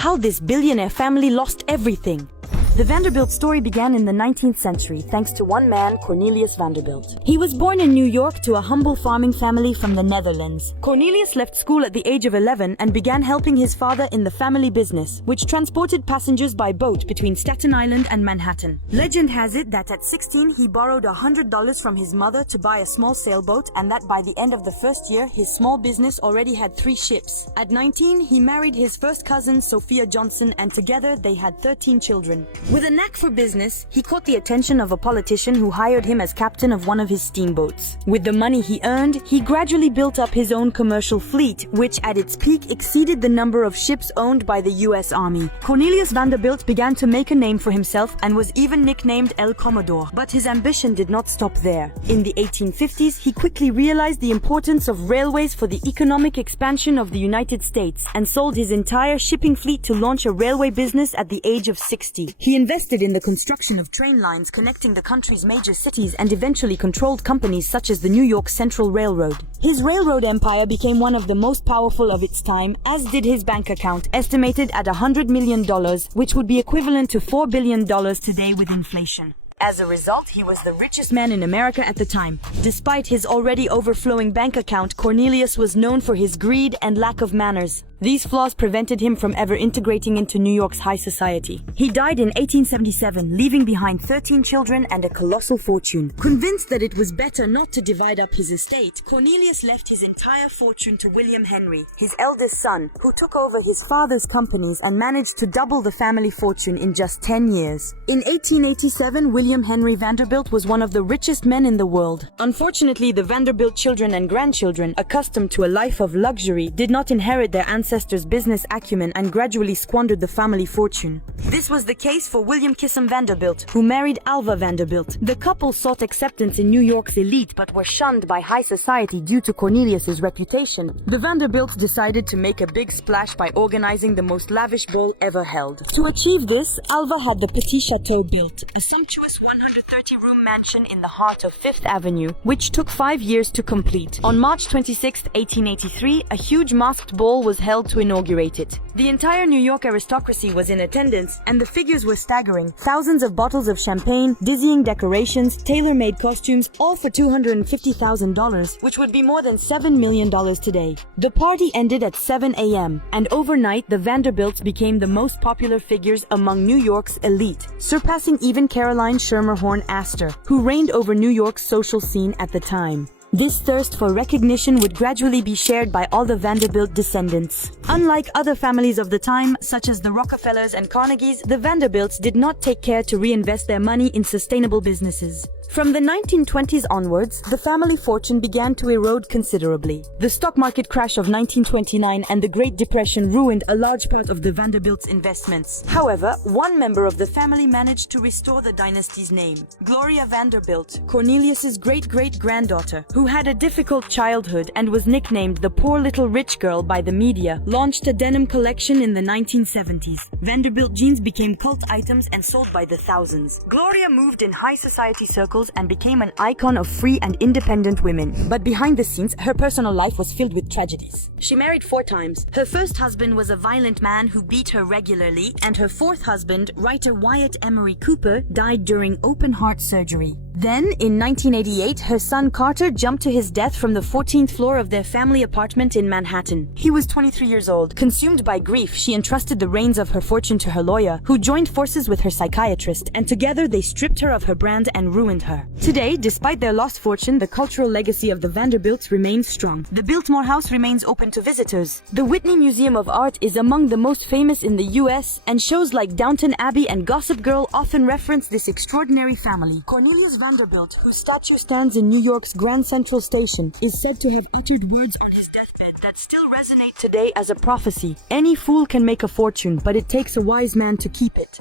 How this billionaire family lost everything. The Vanderbilt story began in the 19th century thanks to one man, Cornelius Vanderbilt. He was born in New York to a humble farming family from the Netherlands. Cornelius left school at the age of 11 and began helping his father in the family business, which transported passengers by boat between Staten Island and Manhattan. Legend has it that at 16 he borrowed $100 from his mother to buy a small sailboat, and that by the end of the first year his small business already had 3 ships. At 19 he married his first cousin, Sophia Johnson, and together they had 13 children. With a knack for business, he caught the attention of a politician who hired him as captain of one of his steamboats. With the money he earned, he gradually built up his own commercial fleet, which at its peak exceeded the number of ships owned by the US Army. Cornelius Vanderbilt began to make a name for himself and was even nicknamed El Commodore. But his ambition did not stop there. In the 1850s, he quickly realized the importance of railways for the economic expansion of the United States and sold his entire shipping fleet to launch a railway business at the age of 60. He invested in the construction of train lines connecting the country's major cities and eventually controlled companies such as the New York Central Railroad. His railroad empire became one of the most powerful of its time, as did his bank account, estimated at $100 million, which would be equivalent to $4 billion today with inflation. As a result, he was the richest man in America at the time. Despite his already overflowing bank account, Cornelius was known for his greed and lack of manners. These flaws prevented him from ever integrating into New York's high society. He died in 1877, leaving behind 13 children and a colossal fortune. Convinced that it was better not to divide up his estate, Cornelius left his entire fortune to William Henry, his eldest son, who took over his father's companies and managed to double the family fortune in just 10 years. In 1887, William Henry Vanderbilt was one of the richest men in the world. Unfortunately, the Vanderbilt children and grandchildren, accustomed to a life of luxury, did not inherit their ancestors' business acumen and gradually squandered the family fortune. This was the case for William Kissam Vanderbilt, who married Alva Vanderbilt. The couple sought acceptance in New York's elite but were shunned by high society due to Cornelius's reputation. The Vanderbilts decided to make a big splash by organizing the most lavish ball ever held. To achieve this, Alva had the Petit Chateau built, a sumptuous 130-room mansion in the heart of Fifth Avenue, which took 5 years to complete. On March 26, 1883, a huge masked ball was held to inaugurate it. The entire New York aristocracy was in attendance, and the figures were staggering. Thousands of bottles of champagne, dizzying decorations, tailor-made costumes, all for $250,000, which would be more than $7 million today. The party ended at 7 a.m., and overnight the Vanderbilts became the most popular figures among New York's elite, surpassing even Caroline Schermerhorn Astor, who reigned over New York's social scene at the time. This thirst for recognition would gradually be shared by all the Vanderbilt descendants. Unlike other families of the time, such as the Rockefellers and Carnegies, the Vanderbilts did not take care to reinvest their money in sustainable businesses. From the 1920s onwards, the family fortune began to erode considerably. The stock market crash of 1929 and the Great Depression ruined a large part of the Vanderbilts' investments. However, one member of the family managed to restore the dynasty's name. Gloria Vanderbilt, Cornelius's great-great-granddaughter, who had a difficult childhood and was nicknamed the poor little rich girl by the media, launched a denim collection in the 1970s. Vanderbilt jeans became cult items and sold by the thousands. Gloria moved in high society circles and became an icon of free and independent women. But behind the scenes, her personal life was filled with tragedies. She married 4 times. Her first husband was a violent man who beat her regularly, and her 4th husband, writer Wyatt Emery Cooper, died during open heart surgery. Then, in 1988, her son Carter jumped to his death from the 14th floor of their family apartment in Manhattan. He was 23 years old. Consumed by grief, she entrusted the reins of her fortune to her lawyer, who joined forces with her psychiatrist, and together they stripped her of her brand and ruined her. Today, despite their lost fortune, the cultural legacy of the Vanderbilts remains strong. The Biltmore House remains open to visitors. The Whitney Museum of Art is among the most famous in the US, and shows like Downton Abbey and Gossip Girl often reference this extraordinary family. Cornelius Vanderbilt, whose statue stands in New York's Grand Central Station, is said to have uttered words on his deathbed that still resonate today as a prophecy. Any fool can make a fortune, but it takes a wise man to keep it.